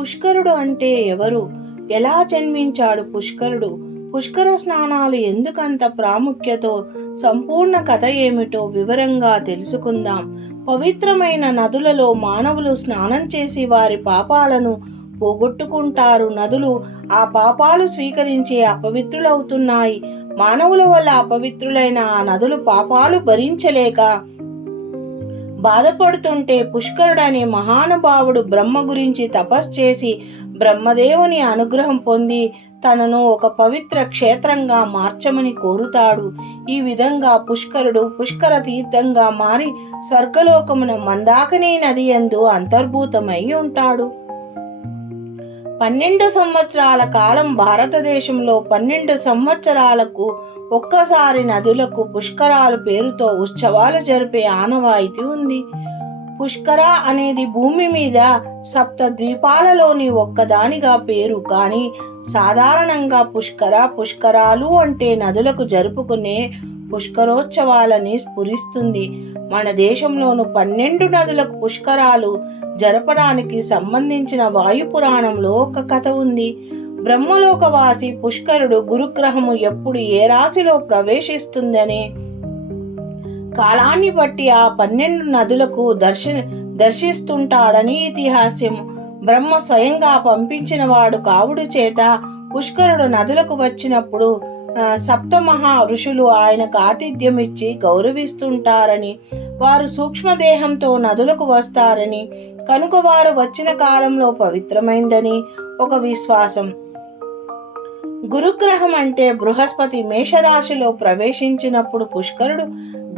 పుష్కరుడు అంటే ఎవరు? ఎలా జన్మించాడు పుష్కరుడు? పుష్కర స్నానాలు ఎందుకంత ప్రాముఖ్యతో? సంపూర్ణ కథ ఏమిటో వివరంగా తెలుసుకుందాం. పవిత్రమైన నదులలో మానవులు స్నానం చేసి వారి పాపాలను పోగొట్టుకుంటారు. నదులు ఆ పాపాలు స్వీకరించి అపవిత్రులవుతున్నాయి. మానవుల వల్ల అపవిత్రులైన ఆ నదులు పాపాలు భరించలేక బాధపడుతుంటే పుష్కరుడనే మహానుభావుడు బ్రహ్మ గురించి తపస్సు చేసి బ్రహ్మదేవుని అనుగ్రహం పొంది తనను ఒక పవిత్ర క్షేత్రంగా మార్చమని కోరుతాడు. ఈ విధంగా పుష్కరుడు పుష్కర తీర్థంగా మారి స్వర్గలోకమున మందాకిని నది యందు అంతర్భూతమై ఉంటాడు. పన్నెండు సంవత్సరాల కాలం భారతదేశంలో పన్నెండు సంవత్సరాలకు ఒక్కసారి నదులకు పుష్కరాలు పేరుతో ఉత్సవాలు జరిపే ఆనవాయితీ ఉంది. పుష్కర అనేది భూమి మీద సప్త ద్వీపాలలోని ఒక్కదానిగా పేరు కానీ సాధారణంగా పుష్కర పుష్కరాలు అంటే నదులకు జరుపుకునే పుష్కరోత్సవాలని స్ఫురిస్తుంది. మన దేశంలోను పన్నెండు నదులకు పుష్కరాలు జరపడానికి సంబంధించిన వాయు పురాణంలో ఒక కథ ఉంది. బ్రహ్మలోకవాసి పుష్కరుడు గురుగ్రహము ఎప్పుడు ఏ రాశిలో ప్రవేశిస్తుందనే కాలాన్ని బట్టి ఆ పన్నెండు నదులకు దర్శ దర్శిస్తుంటాడని ఇతిహాసం. బ్రహ్మ స్వయంగా పంపించిన వాడు కావుడు చేత పుష్కరుడు నదులకు వచ్చినప్పుడు సప్తమహా ఋషులు ఆయనకు ఆతిథ్యం ఇచ్చి గౌరవిస్తుంటారని వారు సూక్ష్మదేహంతో నదులకు వస్తారని కనుక వారు వచ్చిన కాలంలో పవిత్రమైందని ఒక విశ్వాసం. గురుగ్రహం అంటే బృహస్పతి మేషరాశిలో ప్రవేశించినప్పుడు పుష్కరుడు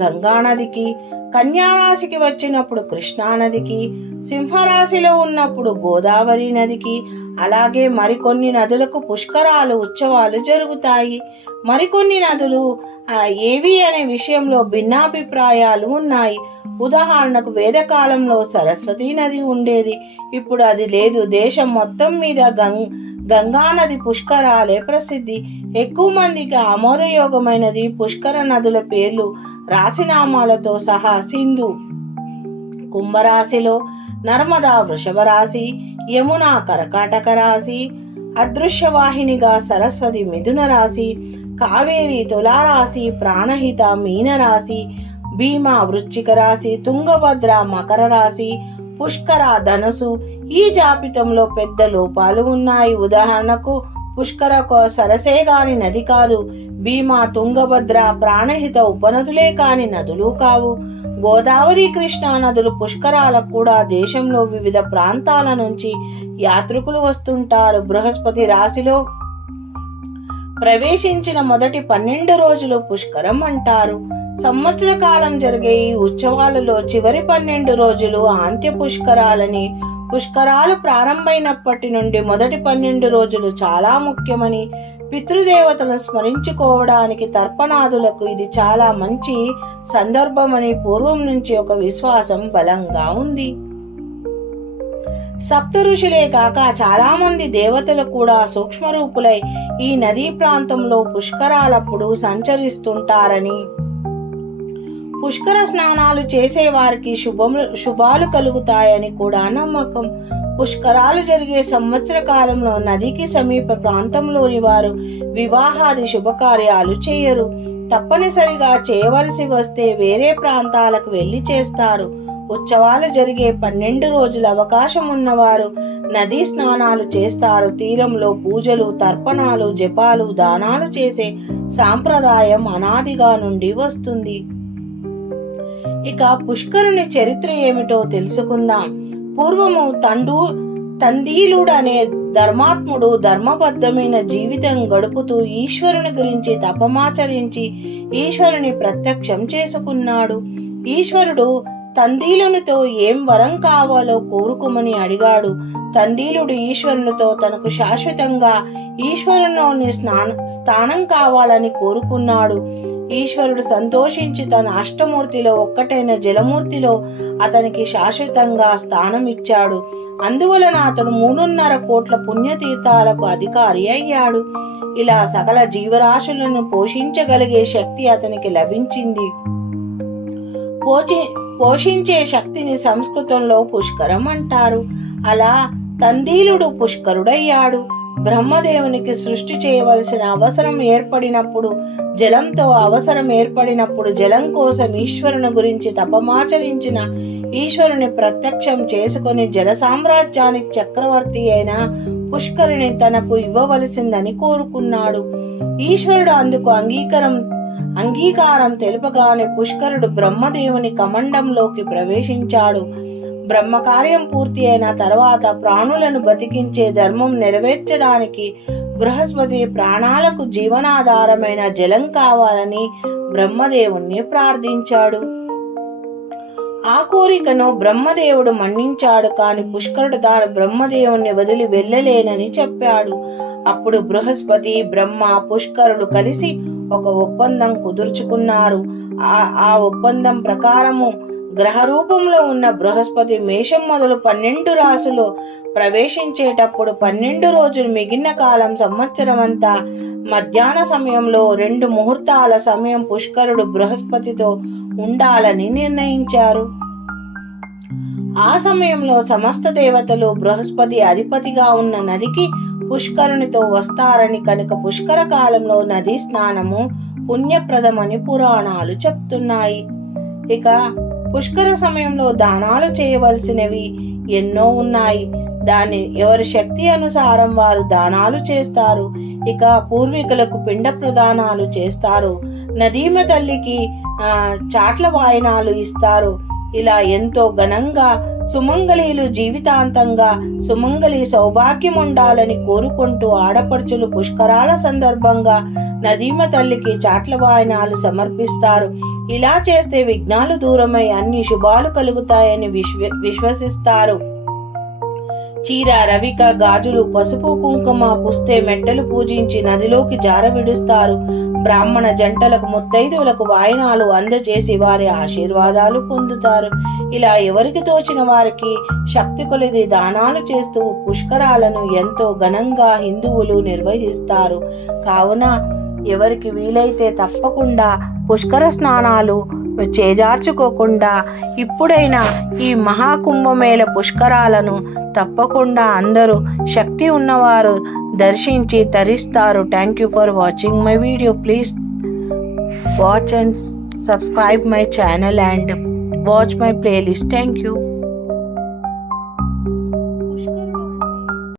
గంగానదికి కన్యారాశికి వచ్చినప్పుడు కృష్ణానదికి సింహరాశిలో ఉన్నప్పుడు గోదావరి నదికి అలాగే మరికొన్ని నదులకు పుష్కరాలు ఉత్సవాలు జరుగుతాయి. మరికొన్ని నదులు ఏవి అనే విషయంలో భిన్నాభిప్రాయాలు ఉన్నాయి. ఉదాహరణకు వేదకాలంలో సరస్వతి నది ఉండేది. ఇప్పుడు అది లేదు. దేశం మొత్తం మీద గంగ గంగా నది పుష్కరాలే ప్రసిద్ధి. ఎక్కువ మందికి ఆమోదయోగమైనది పుష్కర నదుల పేర్లు రాశినామాలతో సహా సింధు. కుంభరాశిలో నర్మదా వృషభ రాశి యమున కర్కాటక రాశి అదృశ్యవాహినిగా సరస్వతి మిథున రాశి కావేరి తులారాశి ప్రాణహిత మీన రాశి భీమా వృశ్చిక రాశి తుంగభద్ర మకర రాశి పుష్కర ధనుసు ఈ జాబితంలో పెద్ద లోపాలు ఉన్నాయి. ఉదాహరణకు పుష్కర సరసే గాని నది కాదు. భీమా తుంగభద్ర ప్రాణహిత ఉపనదులే కాని నదులు కావు. గోదావరి కృష్ణా నదులు పుష్కరాలకు కూడా దేశంలో వివిధ ప్రాంతాల నుంచి యాత్రికులు వస్తుంటారు. బృహస్పతి రాశిలో ప్రవేశించిన మొదటి పన్నెండు రోజులు పుష్కరం అంటారు. సంవత్సర కాలం జరిగే ఈ ఉత్సవాలలో చివరి పన్నెండు రోజులు ఆంత్య పుష్కరాలని పుష్కరాలు ప్రారంభమైనప్పటి నుండి మొదటి పన్నెండు రోజులు చాలా ముఖ్యమని పితృదేవతను స్మరించుకోవడానికి తర్పణాదులకు ఇది చాలా మంచి సందర్భమని పూర్వం నుంచి ఒక విశ్వాసం బలంగా ఉంది. సప్త ఋషులే కాక చాలా మంది దేవతలు కూడా సూక్ష్మరూపులై ఈ నదీ ప్రాంతంలో పుష్కరాలప్పుడు సంచరిస్తుంటారని పుష్కర స్నానాలు చేసే వారికి శుభములు శుభాలు కలుగుతాయని కూడా నమ్మకం. పుష్కరాలు జరిగే సంవత్సర కాలంలో నదికి సమీప ప్రాంతంలోని వారు వివాహాది శుభకార్యాలు చేయరు. తప్పనిసరిగా చేయవలసి వస్తే వేరే ప్రాంతాలకు వెళ్ళి చేస్తారు. ఉత్సవాలు జరిగే పన్నెండు రోజుల అవకాశం ఉన్నవారు నదీ స్నానాలు చేస్తారు. తీరంలో పూజలు తర్పణాలు జపాలు దానాలు చేసే సాంప్రదాయం అనాదిగా నుండి వస్తుంది. ఇక పుష్కరుని చరిత్ర ఏమిటో తెలుసుకుందాం. పూర్వము తండు తందీలుడు అనే ధర్మాత్ముడు ధర్మబద్ధమైన జీవితం గడుపుతూ ఈశ్వరుని గురించి తపమాచరించి ఈశ్వరుని ప్రత్యక్షం చేసుకున్నాడు. ఈశ్వరుడు తందీలునితో ఏం వరం కావాలో కోరుకోమని అడిగాడు. తండీలుడు ఈశ్వరునితో తనకు శాశ్వతంగా ఈశ్వరుని స్నాన స్థానం కావాలని కోరుకున్నాడు. ఈశ్వరుడు సంతోషించి తన అష్టమూర్తిలో ఒక్కటైన జలమూర్తిలో అతనికి శాశ్వతంగా స్థానం ఇచ్చాడు. అందువలన అతడు మూడున్నర కోట్ల పుణ్యతీర్థాలకు అధికారి అయ్యాడు. ఇలా సకల జీవరాశులను పోషించగలిగే శక్తి అతనికి లభించింది. పోషి పోషించే శక్తిని సంస్కృతంలో పుష్కరం అంటారు. అలా తందీలుడు పుష్కరుడయ్యాడు. బ్రహ్మదేవునికి సృష్టి చేయవలసిన అవసరం ఏర్పడినప్పుడు జలంతో అవసరం ఏర్పడినప్పుడు జలం కోసం ఈశ్వరుని గురించి తపమాచరించిన ఈశ్వరుని ప్రత్యక్షం చేసుకుని జల సామ్రాజ్యానికి చక్రవర్తి అయిన పుష్కరుని తనకు ఇవ్వవలసిందని కోరుకున్నాడు. ఈశ్వరుడు అందుకు అంగీకారం అంగీకారం తెలుపగానే పుష్కరుడు బ్రహ్మదేవుని కమండంలోకి ప్రవేశించాడు. బ్రహ్మకార్యం పూర్తి అయిన తర్వాత ప్రాణులను బతికించే ధర్మం నెరవేర్చడానికి బృహస్పతి ప్రాణాలకు జీవనాధారమైన జలం కావాలని బ్రహ్మదేవుణ్ణి ప్రార్థించాడు. ఆ కోరికను బ్రహ్మదేవుడు మన్నించాడు కాని పుష్కరుడు తాను బ్రహ్మదేవుణ్ణి వదిలి వెళ్ళలేనని చెప్పాడు. అప్పుడు బృహస్పతి బ్రహ్మ పుష్కరుడు కలిసి ఒక ఒప్పందం కుదుర్చుకున్నారు. ఆ ఆ ఒప్పందం ప్రకారము గ్రహ రూపంలో ఉన్న బృహస్పతి మేషం మొదలు పన్నెండు రాసులు ప్రవేశించేటప్పుడు పన్నెండు రోజులు మిగిలిన కాలం సంవత్సరం అంతా మధ్యాహ్న సమయంలో రెండు ముహూర్తాల సమయం పుష్కరుడు బృహస్పతితో ఉండాలని నిర్ణయించారు. ఆ సమయంలో సమస్త దేవతలు బృహస్పతి అధిపతిగా ఉన్న నదికి పుష్కరునితో వస్తారని కనుక పుష్కర కాలంలో నదీ స్నానము పుణ్యప్రదమని పురాణాలు చెప్తున్నాయి. ఇక పుష్కర సమయంలో దానాలు చేయవలసినవి ఎన్నో ఉన్నాయి. దాన్ని ఎవరి శక్తి అనుసారం వారు దానాలు చేస్తారు. ఇక పూర్వీకులకు పిండ ప్రదానాలు చేస్తారు. నదీమ తల్లికి చాట్ల వాయనాలు ఇస్తారు. ఇలా ఎంతో ఘనంగా సుమంగళీలు జీవితాంతంగా సుమంగళి సౌభాగ్యం ఉండాలని కోరుకుంటూ ఆడపడుచులు పుష్కరాల సందర్భంగా నదీమ తల్లికి చాట్ల వాయనాలు సమర్పిస్తారు. ఇలా చేస్తే విఘ్నాలు దూరమై అన్ని శుభాలు కలుగుతాయని విశ్వ విశ్వసిస్తారు. చీర రవిక గాజులు పసుపు కుంకుమ పుస్తే మెట్టలు పూజించి నదిలోకి జార విడుస్తారు బ్రాహ్మణ జంటలకు ముత్తైదువులకు వాయనాలు అందజేసి వారి ఆశీర్వాదాలు పొందుతారు. ఇలా ఎవరికి తోచిన వారికి శక్తి కొలిది దానాలు చేస్తూ పుష్కరాలను ఎంతో ఘనంగా హిందువులు నిర్వహిస్తారు. కావున ఎవరికి వీలైతే తప్పకుండా పుష్కర స్నానాలు చేజార్చుకోకుండా ఇప్పుడైనా ఈ మహాకుంభమేళ పుష్కరాలను తప్పకుండా అందరూ శక్తి ఉన్నవారు దర్శించి తరిస్తారు. Thank you for watching my video please watch and subscribe my channel and watch my playlist thank you